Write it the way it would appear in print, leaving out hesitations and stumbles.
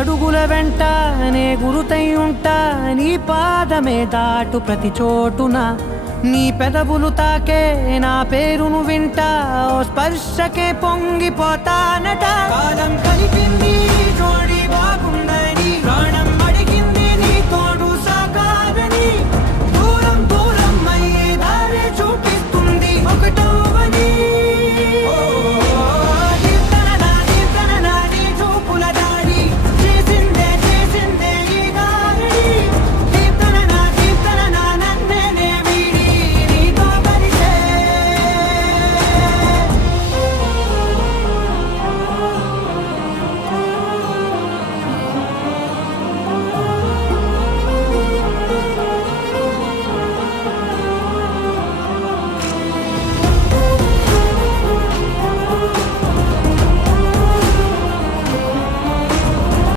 అడుగుల వెంట నే గురుతై ఉంటా, నీ పాదమే దాటు ప్రతి చోటున, నీ పెదవులు తాకే నా పేరును వింటా, ఓ స్పర్శకే పొంగిపోతానట. కాలం కలిపింది